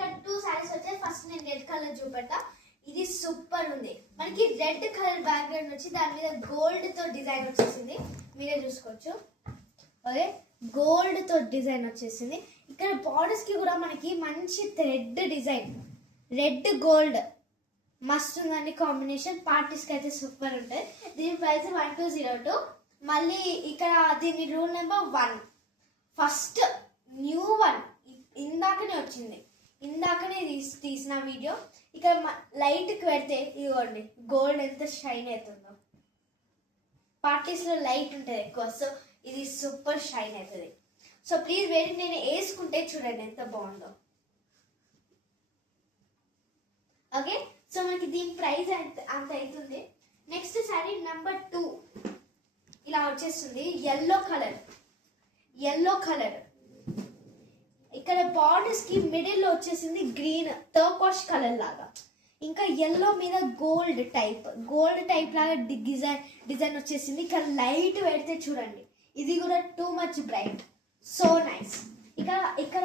ఇక్కడ 2 సారీస్ వచ్చాయి. ఫస్ట్ నేను రెడ్ కలర్ చూపెడతా. ఇది సూపర్ ఉంది. మనకి రెడ్ కలర్ బ్యాక్గ్రౌండ్ వచ్చి దాని మీద గోల్డ్ తో డిజైన్ వచ్చేసింది. మీరే చూసుకోవచ్చు. ఓకే, గోల్డ్ తో డిజైన్ వచ్చేసింది. ఇక్కడ బార్డర్స్ కి కూడా మనకి మంచి థ్రెడ్ డిజైన్, రెడ్ గోల్డ్ మస్తు ఉందండి కాంబినేషన్. పార్టీస్కి అయితే సూపర్ ఉంటుంది. దీని ప్రైస్ 1202. మళ్ళీ ఇక్కడ దీని rule number 1, first new one ఇందాకనే వచ్చింది, ఇందాకనే తీసిన వీడియో. ఇక్కడ లైట్కి పెడితే ఇదిగోండి గోల్డ్ ఎంత షైన్ అవుతుందో. పార్టీస్లో లైట్ ఉంటుంది ఎక్కువ, సో ఇది సూపర్ షైన్ అవుతుంది. సో ప్లీజ్ వెయిట్, నేను వేసుకుంటే చూడండి ఎంత బాగుందో. ఓకే, సో మనకి దీని ప్రైస్ అంత అవుతుంది. నెక్స్ట్ సారీ నెంబర్ 2 ఇలా వచ్చేస్తుంది. ఎల్లో కలర్ ఇక్కడ బార్డర్స్ కి మిడిల్ లో వచ్చేసింది గ్రీన్ టర్కోయిష్ కలర్ లాగా, ఇంకా ఎల్లో మీద గోల్డ్ టైప్ లాగా డిజైన్ వచ్చేసింది. ఇక్కడ లైట్ పెడితే చూడండి, ఇది కూడా too much bright, so nice. ఇక్కడ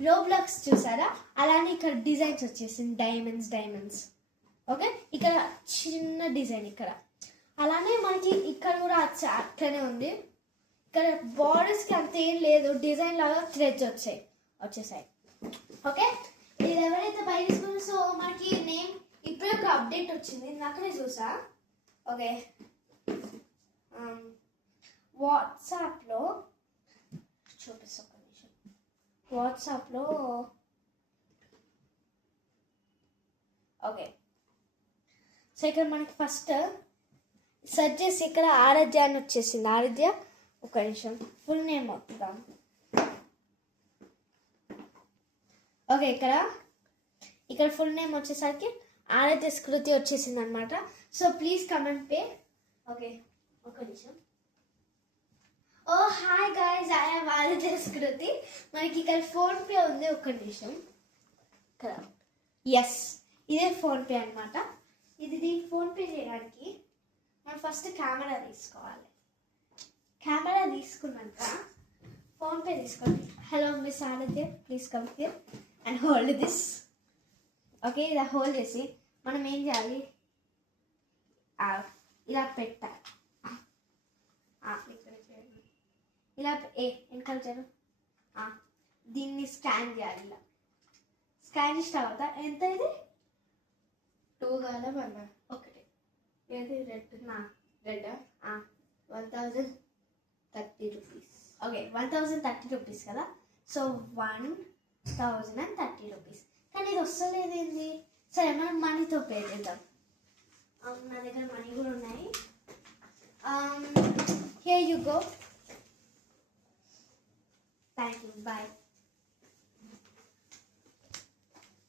లో బ్లాక్స్ చూసారా, అలానే ఇక్కడ డిజైన్స్ వచ్చేసింది, డైమండ్స్. ఓకే, ఇక్కడ చిన్న డిజైన్ ఇక్కడ, అలానే మనకి ఇక్కడ కూడా అట్లనే ఉంది. ఇక్కడ బార్డర్స్ కి అంత ఏం లేదు, డిజైన్ లాగా థ్రెడ్స్ వచ్చేసాయి. ఓకే, ఇది ఎవరైతే బై తీసుకున్నారో, సో మనకి నేమ్ ఇప్పుడే ఒక అప్డేట్ వచ్చింది, నాకనే చూసా. ఓకే, వాట్సాప్లో చూపిస్తా. వాట్సాప్లో ఓకే, సో ఇక్కడ మనకి ఫస్ట్ సెర్చ్ చేసి ఇక్కడ ఆరాధ్య అని వచ్చేసింది. ఆరాధ్య, ఒక నిమిషం, ఫుల్ నేమ్ అవుతుందా. ఓకే, ఇక్కడ ఫుల్ నేమ్ వచ్చేసరికి ఆరాధ్య స్కృతి వచ్చేసింది అనమాట. So please comment pay. Okay, ఒక నిమిషం. ఓ హాయ్ గైస్, ఐ యామ్ ఆరాధ్య స్కృతి. మనకి ఇక్కడ ఫోన్పే ఉంది, ఒక నిమిషం. ఇక్కడ ఎస్, ఇదే ఫోన్పే అనమాట. దీనికి ఫోన్పే చేయడానికి మనం ఫస్ట్ కెమెరా తీసుకోవాలి. కెమెరా తీసుకున్నాక ఫోన్పే తీసుకోండి. Hello miss Aaradhya, please come here and hold this. Okay, ఇలా హోల్డ్ చేసి మనం ఏం చేయాలి, ఇలా పెట్టాలి. ఇలా వెనకాల చేయను, దీన్ని స్కాన్ చేయాలి. ఇలా స్కాన్ చేసిన తర్వాత ఎంత ఇది 2 కాదా 1 ఒకటి, ఏది రెడ్ 1030 రూపీస్. ఓకే, 1030 రూపీస్ కదా. So 1030 rupees. కానీ ఇది వస్తలేదు ఏంది. సరే, మనం మనీతో పే చేద్దాం. నా దగ్గర మనీ కూడా ఉన్నాయి. Here you go. Thank you. Bye.